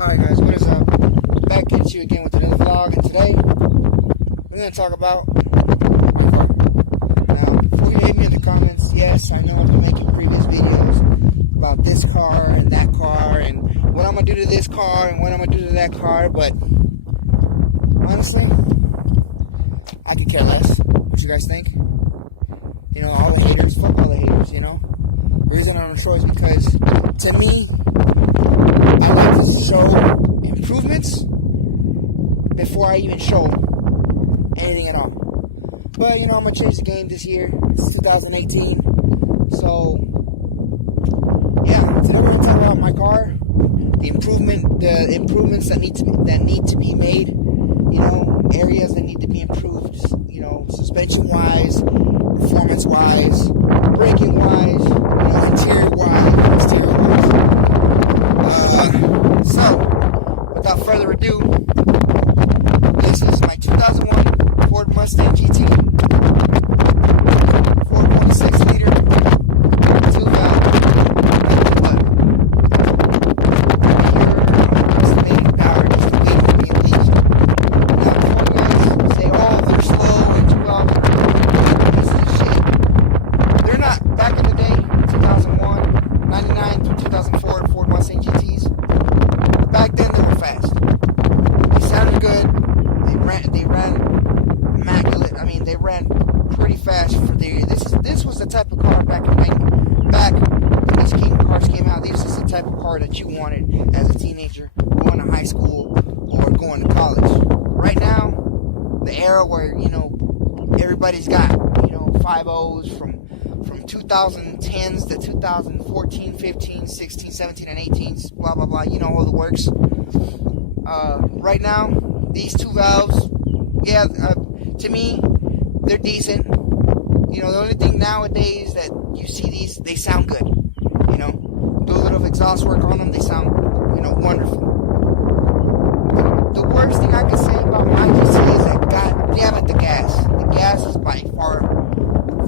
Alright guys, what is up? Back at you again with another vlog, and today we're going to talk about my car. Now, before you hit me in the comments, yes, I know I've been making previous videos about this car and that car and what I'm going to do to this car and what I'm going to do to that car, but honestly, I could care less what you guys think. You know, all the haters, fuck all the haters, you know. The reason I'm on the show is because, to me, I like to show improvements before I even show anything at all. But, you know, I'm going to change the game this year. It's 2018. So, yeah, today we're going to talk about my car, the improvements that need to be made, you know, areas that need to be improved, you know, suspension-wise, performance-wise, braking-wise, you know, interior-wise, exterior-wise. So, without further ado, this is my 2001 Ford Mustang GT, 4.6 liter, 2-valve, estimated power just to wait for me at least. Now, before you guys say, oh, they're slow and 2-valve, this is shit. They're not. Back in the day, 2001, 99 through 2004 Ford Mustang GTs, back then they were fast. They sounded good. They ran immaculate. I mean, they ran pretty fast for their. This was the type of car back when these cars came out. This is the type of car that you wanted as a teenager going to high school or going to college. Right now, the era where, you know, everybody's got, you know, 5.0s from 2010s to 2014, 15, 16, 17, and 18s, blah, blah, blah, you know all the works. Right now, these 2-valves, yeah, to me, they're decent. You know, the only thing nowadays that you see these, they sound good. You know, do a little of exhaust work on them, they sound, you know, wonderful. The worst thing I can say about my GT is that, god damn it, the gas. The gas is by far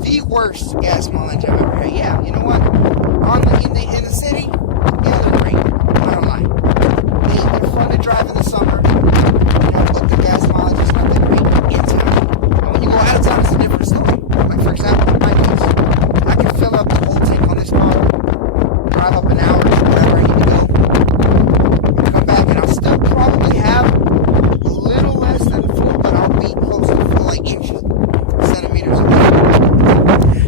the worst gas mileage I've ever had. Yeah, you know what? In the city, yeah, they're great. I'm not gonna lie. They're fun to drive in the summer, you know, but the gas mileage is not that great in town. And when you go out of town, it's a different story. Like, for example, in my case, I can fill up the whole tank on this car, drive up an hour to wherever I need to go, and come back, and I'll still probably have a little less than full, but I'll be close to full, like inches, centimeters away.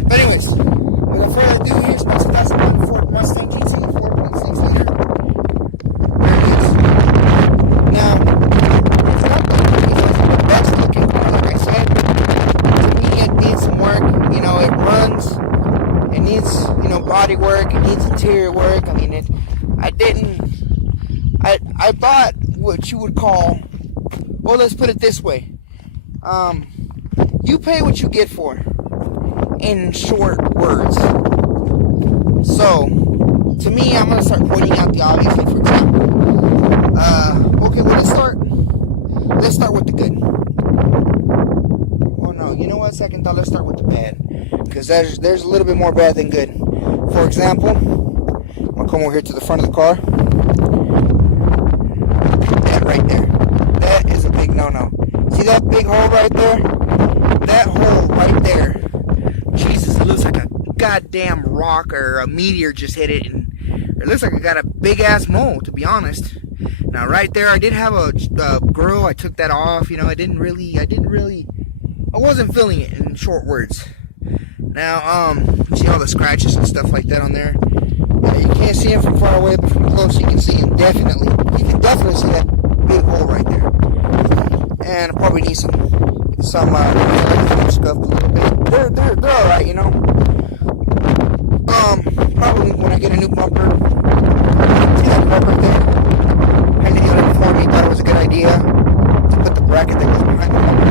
But anyways, without further ado, here's my 2001 Ford Mustang GT 4.6 liter. There it is. Now, it's not the best looking car, like I said. To me, it needs some work. You know, it runs. It needs, you know, body work. It needs interior work. I mean, I bought what you would call, well, let's put it this way. You pay what you get for, in short words. So, to me, I'm going to start pointing out the obvious. Like, for example, okay, well, let's start with the good. Well, no, you know what, second thought, let's start with the bad, because there's a little bit more bad than good. For example, I'll come over here to the front of the car. That right there, that is a big no-no. See that big hole right there? That hole right there, Jesus, it looks like a goddamn rock or a meteor just hit it, and it looks like it got a big ass mole, to be honest. Now right there, I did have a grill. I took that off. You know, I wasn't feeling it, in short words. Now, see all the scratches and stuff like that on there. You can't see them from far away, but from close you can see them definitely. You can definitely see that big hole right there. And I probably need some stuff a little bit. They're alright, you know. Probably when I get a new bumper, see that bumper there? Kinda hit it before me, thought it was a good idea to put the bracket that goes behind the bumper.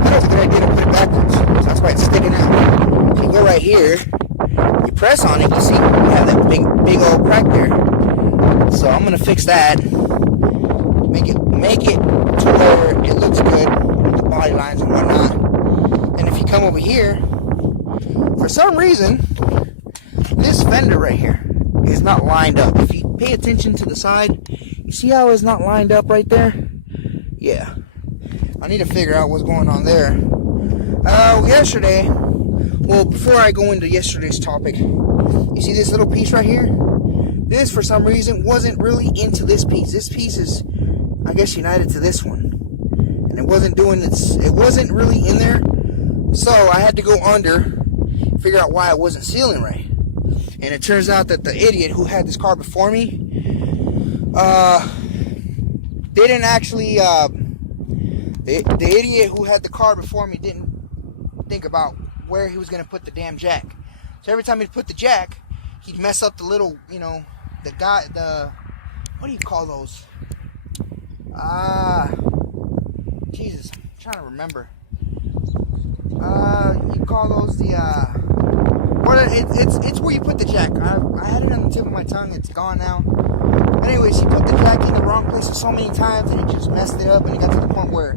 I thought it was a good idea to put it backwards, so that's why it's sticking out. So you go right here, you press on it, you see, you have that big old crack there. So I'm gonna fix that, make it to where it looks good with the body lines and whatnot. And if you come over here, for some reason, this fender right here is not lined up. If you pay attention to the side. You see how it's not lined up right there? Yeah. I need to figure out what's going on there. Yesterday, well, before I go into yesterday's topic, you see this little piece right here? This, for some reason, wasn't really into this piece. This piece is, I guess, united to this one. And it wasn't really in there. So I had to go under, figure out why it wasn't sealing right. And it turns out that the idiot who had this car before me, didn't actually, the idiot who had the car before me didn't think about where he was going to put the damn jack. So every time he'd put the jack, he'd mess up the little, what do you call those? Jesus, I'm trying to remember. You call those it's where you put the jack. I had it on the tip of my tongue. It's gone now. But anyways, he put the jack in the wrong places so many times, and he just messed it up, and it got to the point where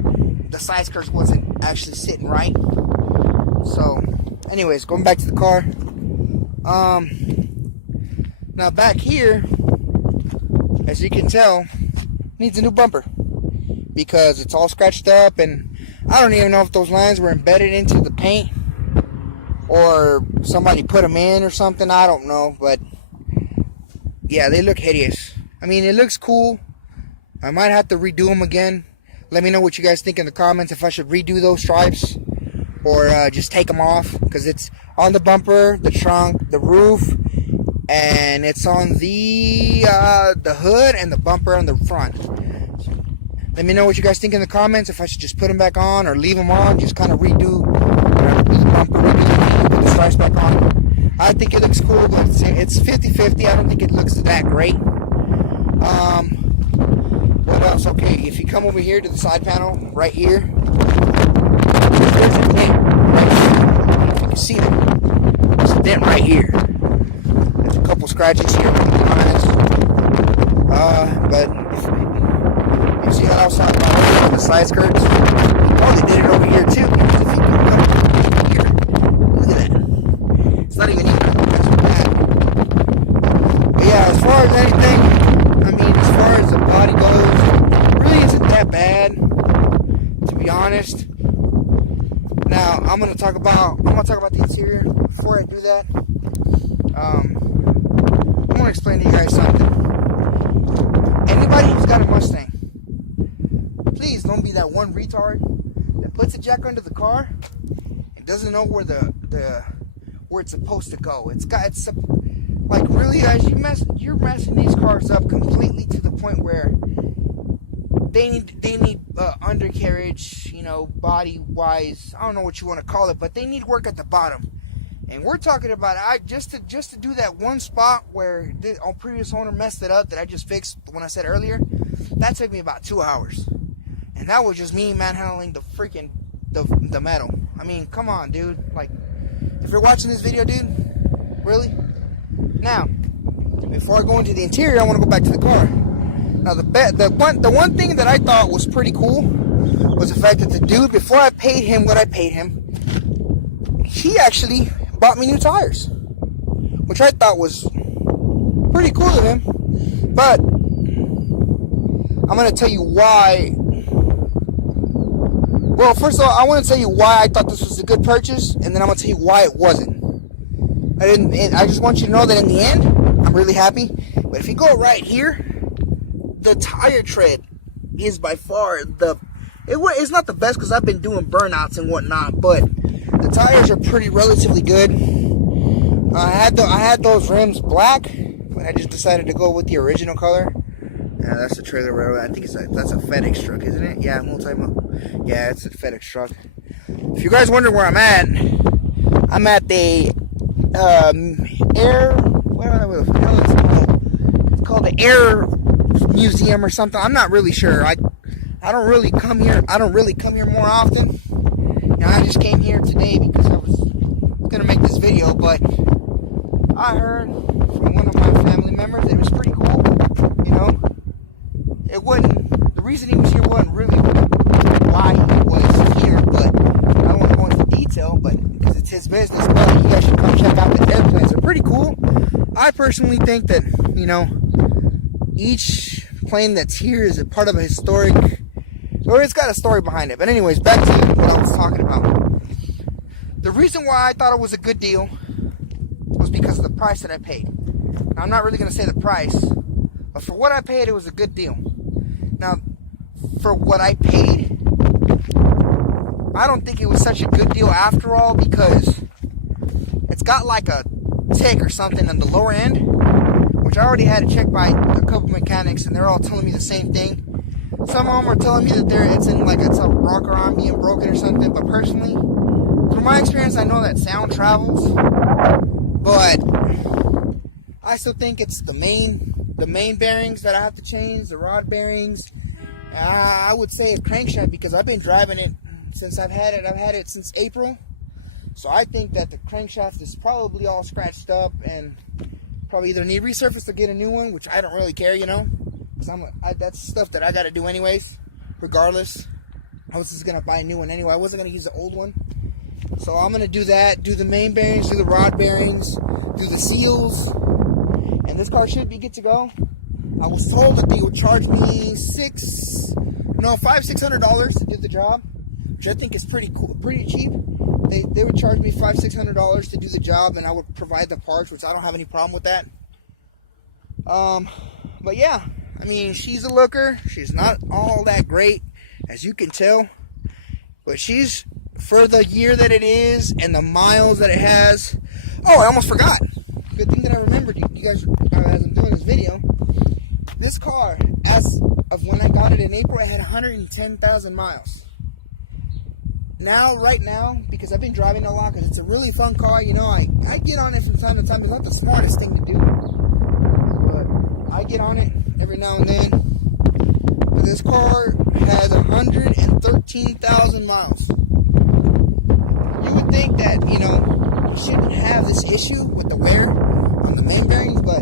the side skirts wasn't actually sitting right. So, anyways, going back to the car. Now back here, as you can tell, needs a new bumper because it's all scratched up, and I don't even know if those lines were embedded into the paint or somebody put them in or something. I don't know, but yeah, they look hideous. I mean, it looks cool. I might have to redo them again. Let me know what you guys think in the comments, if I should redo those stripes or just take them off, because it's on the bumper, the trunk, the roof, and it's on the hood and the bumper on the front. Let me know what you guys think in the comments, if I should just put them back on or leave them on, just kind of redo the bumper, put the stripes back on. I think it looks cool, but it's 50-50. I don't think it looks that great. What else? Okay, if you come over here to the side panel, right here, there's a dent right here. I don't know if you can see it. There's a dent right here. There's a couple scratches here with the lines. But you see how I was talking about the side skirts? Oh, they did it over here too. Because if you come up here, look at that. It's not even that's bad. But yeah, as far as anything, I mean, as far as the body goes, it really isn't that bad, to be honest. Now, I'm gonna talk about the interior. Before I do that, I'm gonna explain to you guys something. Anybody who's got a Mustang, please don't be that one retard that puts a jack under the car and doesn't know where where it's supposed to go. Like, really, guys, you're messing these cars up completely to the point where they need undercarriage, body wise. I don't know what you want to call it, but they need work at the bottom. And we're talking about just to do that one spot where the previous owner messed it up that I just fixed when I said earlier. That took me about 2 hours, and that was just me manhandling the freaking the metal. I mean, come on, dude. Like, if you're watching this video, dude, really? Now, before I go into the interior, I want to go back to the car. Now, the one thing that I thought was pretty cool was the fact that the dude, before I paid him what I paid him, he actually bought me new tires, which I thought was pretty cool of him. But I'm going to tell you why. Well, first of all, I want to tell you why I thought this was a good purchase, and then I'm going to tell you why it wasn't. I just want you to know that in the end, I'm really happy. But if you go right here, the tire tread is by far it's not the best because I've been doing burnouts and whatnot, but the tires are relatively good. I had those rims black, but I just decided to go with the original color. Yeah, that's the trailer railroad. I think that's a FedEx truck, isn't it? Yeah, yeah, it's a FedEx truck. If you guys wonder where I'm at the air. What the hell is it called? It's called the Air Museum or something. I'm not really sure. I don't really come here. I don't really come here more often. I just came here today because I was gonna make this video, but I heard from one of my family members that it was pretty cool. The reason he was here wasn't really why he was here, but I don't want to go into detail, but because it's his business. But you guys should come check out the airplanes. They're pretty cool. I personally think that each plane that's here is a part of a historic, or it's got a story behind it. But anyways, back to what I was talking about. The reason why I thought it was a good deal was because of the price that I paid. Now, I'm not really going to say the price, but for what I paid, it was a good deal. Now, for what I paid, I don't think it was such a good deal after all, because it's got like a tick or something on the lower end, which I already had it checked by a couple mechanics, and they're all telling me the same thing. Some of them are telling me that it's a rocker arm being broken or something, but personally, from my experience, I know that sound travels, but I still think it's the main bearings that I have to change, the rod bearings. I would say a crankshaft, because I've been driving it since I've had it. I've had it since April, so I think that the crankshaft is probably all scratched up and probably either need resurfaced or get a new one, which I don't really care, because that's stuff that I got to do anyways, regardless. I was just gonna buy a new one anyway. I wasn't gonna use the old one. So I'm going to do that, do the main bearings, do the rod bearings, do the seals, and this car should be good to go. I was told that they would charge me $600 to do the job, which I think is pretty cool, pretty cheap. They would charge me $600 to do the job, and I would provide the parts, which I don't have any problem with that. But yeah, I mean, she's a looker. She's not all that great, as you can tell, but she's, for the year that it is and the miles that it has. Oh, I almost forgot. Good thing that I remembered, you guys, as I'm doing this video. This car, as of when I got it in April, it had 110,000 miles. Now, right now, because I've been driving a lot, because it's a really fun car, I get on it from time to time. It's not the smartest thing to do, but I get on it every now and then. But this car has 113,000 miles. You would think that, you shouldn't have this issue with the wear on the main bearings, but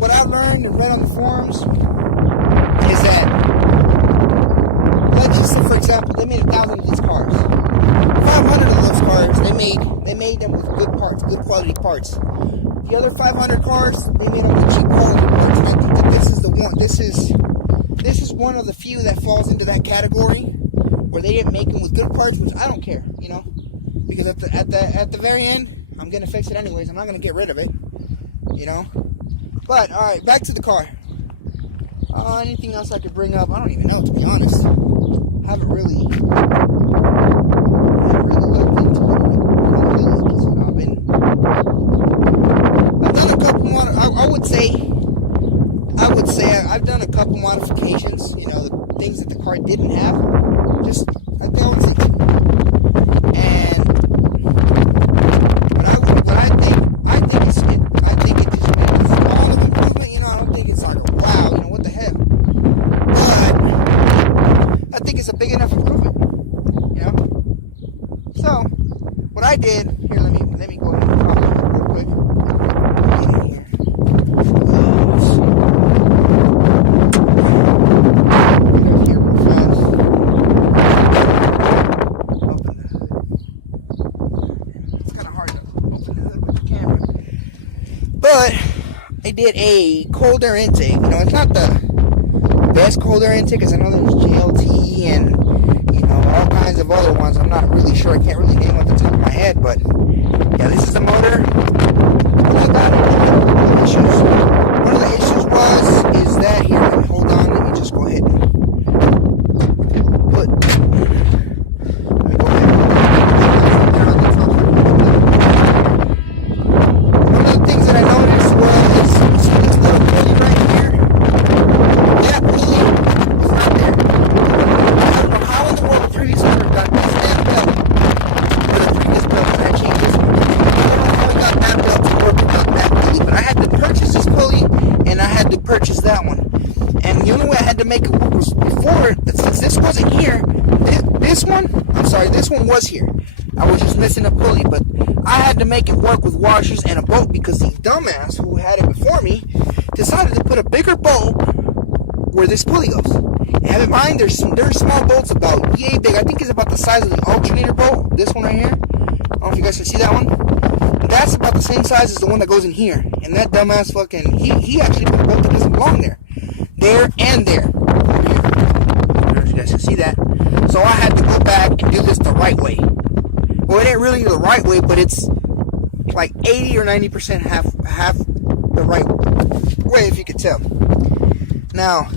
what I've learned and read on the forums is that, let's just say, for example, they made 1,000 of these cars. 500 of those cars, they made them with good parts, good quality parts. The other 500 cars, they made them with cheap quality parts. And I think that this is one of the few that falls into that category, where they didn't make them with good parts, which I don't care, because at the very end, I'm gonna fix it anyways. I'm not gonna get rid of it, But all right, back to the car. Anything else I could bring up? I don't even know, to be honest. I haven't really looked into it. I've done a couple more. I would say I've done a couple modifications. The things that the car didn't have. Just I think. I did here. Let me go ahead and pause it real quick. Get here real fast. Open the hood. It's kind of hard to open the hood with the camera, but I did a cold air intake. It's not the best cold air intake, because I know there's JLT and all kinds of other ones. I'm not really sure. I can't really name off the top of my head, but yeah, this is the motor. I got one of the issues is that here. Hold on. Let me just go ahead and put. Let me go ahead and one of the things that I noticed was this little pulley right here. That pulley is not there. I don't know how in the world the previous owner got this damn belt. Or the previous belt, when I changed this one. I don't know how he got that belt to work without that pulley, but I had to purchase this pulley, and I had to purchase that one. And the only way I had to make it work was before, since this wasn't here, this one was here. I was just missing a pulley, but I had to make it work with washers and a bolt, because the dumbass who had it before me decided to put a bigger bolt where this pulley goes. And have in mind, there's small bolts about yay big. I think it's about the size of the alternator bolt. This one right here. I don't know if you guys can see that one. That's about the same size as the one that goes in here. And that dumbass he actually put a bolt that doesn't belong there. there and there. Over here. I don't know if you guys can see that. So I had to go back and do this the right way. Well, it ain't really the right way, but it's like 80 or 90% half the right way, if you could tell. Now,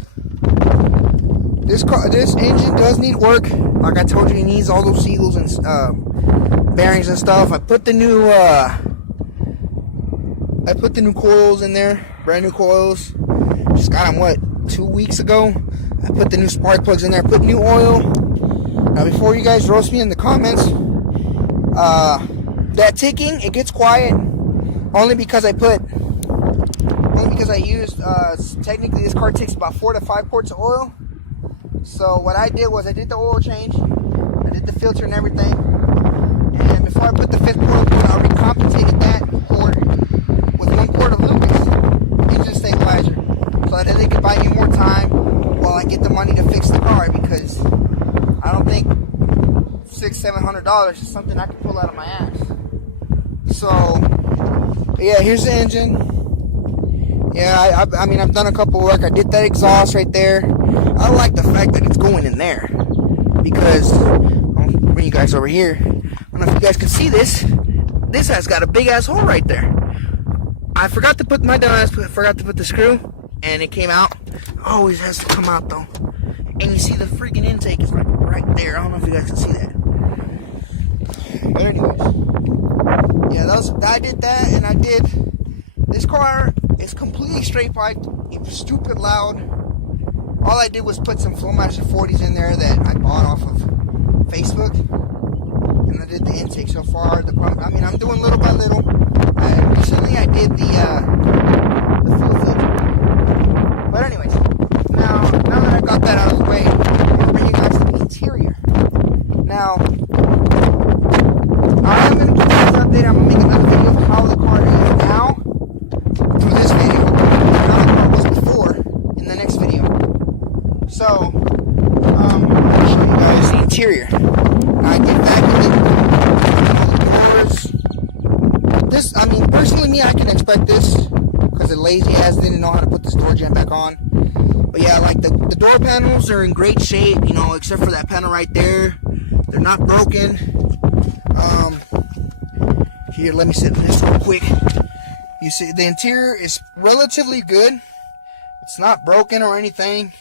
this engine does need work. Like I told you, it needs all those seals and bearings and stuff. I put the new coils in there, brand new coils. Just got them 2 weeks ago. I put the new spark plugs in there. Put new oil. Now, before you guys roast me in the comments, that ticking, it gets quiet only because I used technically this car takes about 4 to 5 quarts of oil. So what I did was I did the oil change, I did the filter and everything, and before I put the 5th quart in, I recompensated that quart with 1 quart of Lucas engine stabilizer, so that they could buy me more time while I get the money to fix the car, because I don't think $600-700 is something I can pull out of my ass. So yeah, here's the engine. Yeah, I mean, I've done a couple work. I did that exhaust right there. I like the fact that it's going in there, because I'll bring you guys over here. I don't know if you guys can see this. This has got a big ass hole right there. I forgot to put the screw, and it came out. Always has to come out though. And you see the freaking intake is like right there. I don't know if you guys can see that. But anyways, yeah, I did that, and I did. This car is completely straight piped. It's stupid loud. All I did was put some Flowmaster 40s in there that I bought off of Facebook, and I did the intake so far. I mean, I'm doing little by little. Recently I did the fuel filter. But anyways, now that I've got that out of the way, I'll bring you guys to the interior. Now, I'm going to give you guys an update. I'm going to make another video of how the car is now through this video, and how the car was before in the next video. So, I'm going to show you guys the interior. I did vacuum it. This, I mean, personally, me, I can expect this, because the lazy ass didn't know how to put this door jamb back on. But yeah, like the door panels are in great shape, you know, except for that panel right there. They're not broken. Here, let me sit in this real quick. You see, the interior is relatively good. It's not broken or anything.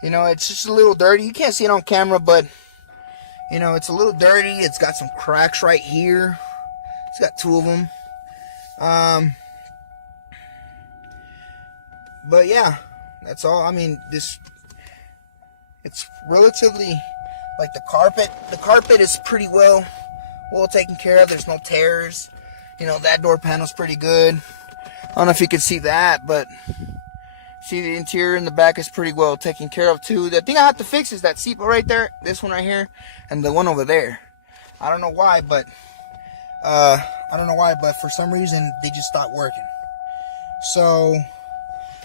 You know, it's just a little dirty. You can't see it on camera, but, you know, it's a little dirty. It's got some cracks right here. It's got 2 of them. But yeah, that's all. I mean, it's relatively, like the carpet is pretty well taken care of. There's no tears. You know, that door panel's pretty good. I don't know if you can see that, but see, the interior in the back is pretty well taken care of too. The thing I have to fix is that seatbelt right there, this one right here, and the one over there. I don't know why, but for some reason they just stopped working. So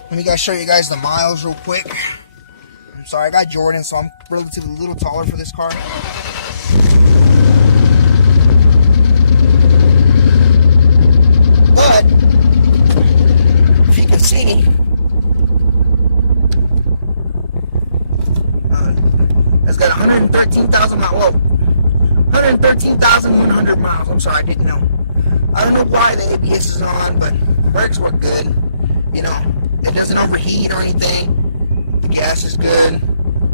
let me show you guys the miles real quick. I'm sorry, I got Jordan, so I'm relatively a little taller for this car. But if you can see, it's got 113,000 miles. Whoa, 113,100 miles. I'm sorry, I didn't know. I don't know why the ABS is on, but the brakes work good. You know, it doesn't overheat or anything. The gas is good.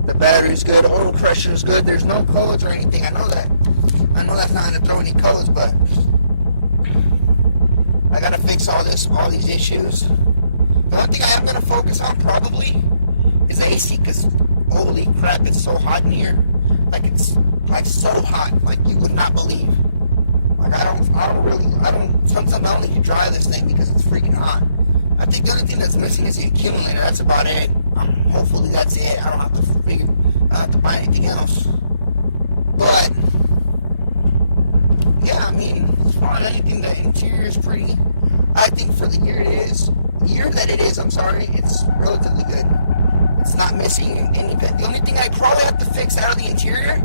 The battery's good. The oil pressure is good. There's no codes or anything. I know that. I know that's not going to throw any codes, but I got to fix all these issues. The one thing I am going to focus on probably is the AC, because holy crap, it's so hot in here. Like, it's like so hot, like you would not believe. Like, sometimes I only can dry this thing because it's freaking hot. I think the only thing that's missing is the accumulator. That's about it. Hopefully that's it. I don't have to buy anything else. But yeah, I mean, as far as anything, the interior is pretty. I think for the year that it is, I'm sorry, it's relatively good. It's not missing anything. The only thing I probably have to fix out of the interior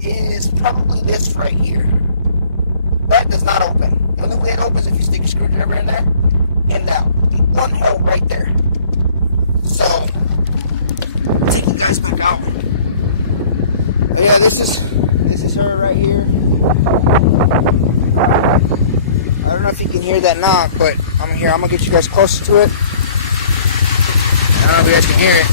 is probably this right here. That does not open. The only way it opens is if you stick a screwdriver in there, and that one hole right there. So yeah, this is her right here. I don't know if you can hear that knock, but I'm here. I'm gonna get you guys closer to it. I don't know if you guys can hear it.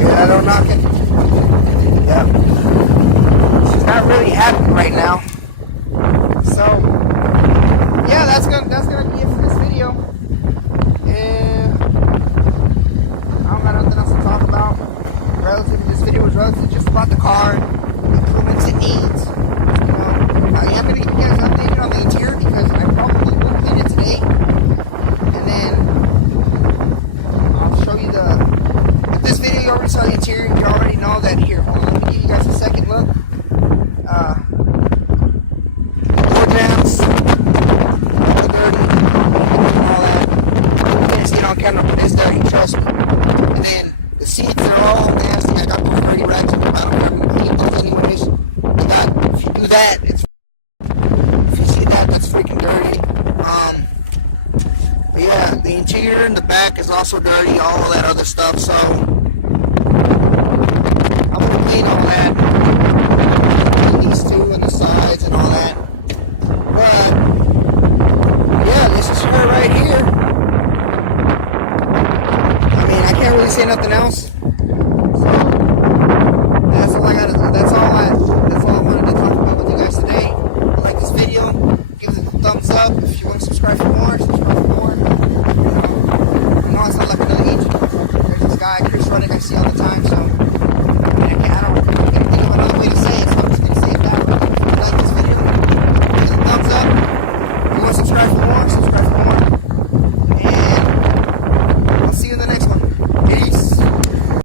Yeah, I don't knock it. Yep. She's not really happy right now. So yeah, that's gonna be it for this video. I don't got nothing else to talk about. This video was relatively just about the car, improvements it needs. You know, I am gonna keep you guys updated on the interior because I probably will clean it today, and then I'll show you If this video you already saw the interior, you already know that. Here, hold on, let me give you guys a second look. Door jams, dirty, all that. You can't see it on camera, but it's dirty, trust me. And then the seats are all nasty. I got those dirty racks in the bottom. I'm gonna clean those anyways. If you do that, if you see that, that's freaking dirty. But yeah, the interior and the back is also dirty, all of that other stuff. So I'm gonna clean all that. These two and the sides and all that. But yeah, this is her right here. I mean, I can't really say nothing else. So that's all I got. That's all I wanted to talk about with you guys today. If you like this video, give it a thumbs up. If you want to subscribe for more, subscribe for more. You know, I sound like another agent. There's this guy, Chris Running, I see all the time. So